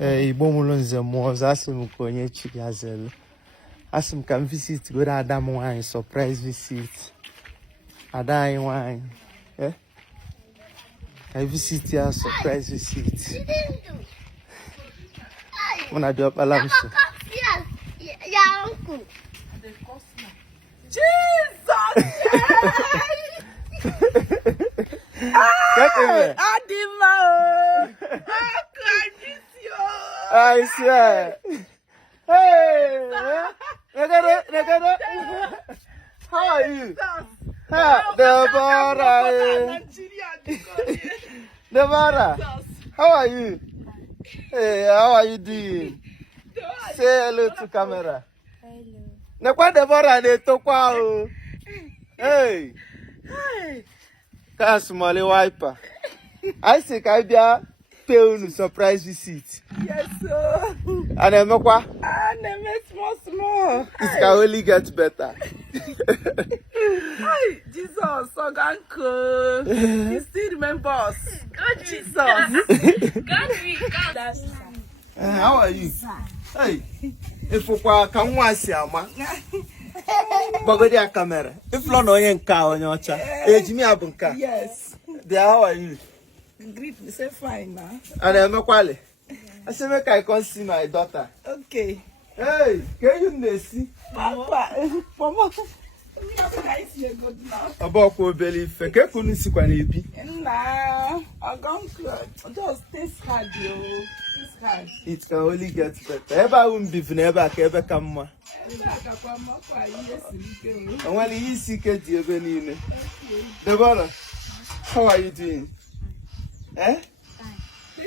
Ibomulonze more, Asim Konye Chigazel. Asim can visit, go to Adam wine, surprise visit. Adam wine. Eh? I visit here, surprise visit. When I do up alarm. Yeah, uncle. Jesus! Adima! How can this you? I swear. Hey! Nagada. How are you? Deborah. Deborah. How are you? Hey, how are you doing? Say hello to camera. Hello. Nakwa Deborah de tokwa o. Hey. Ka small wiper. I say ka bia pay unu surprise visit. Yes, sir. And emekwa? And I make small. It can only get better. Hi, Jesus, uncle. You still remember us? God, Jesus. God. How are you? Hey. If you can watch ama. Bagodi a camera. If you no yen ka onyocha. Ejimi abunka. Yes. There, how are you? Greet me, say fine now. And emekwale. I say make I come see my daughter. Okay. Hey, can you see? Papa, Mama. About ko belly fe ke kunu si kwa na ebi. Nah, I gone just taste hard, yo. Taste hard. It can only get better. Eba won beef na eba ka ebe ka mma. And when you see ke di ebe niile. Deborah, how are you doing? Eh?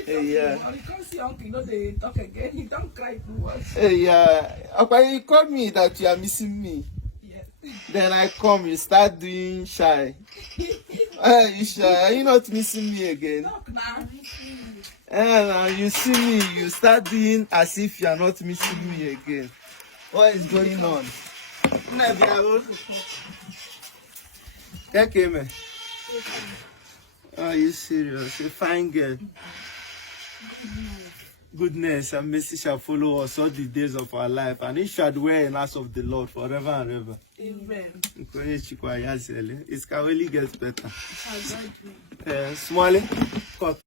Hey, yeah. You can't see uncle, you know they talk again. He don't cry too much. Hey, yeah. Okay, you called me that you are missing me. Yes. Then I come, you start doing shy. You shy? Are you not missing me again? Talk now. And you see me, you start doing as if you are not missing me again. What is going on? Okay, man. Are you serious? A fine girl. Goodness and mercy shall follow us all the days of our life, and it shall dwell in us of the Lord forever and ever. Amen. It can only get better. Smalley, cut.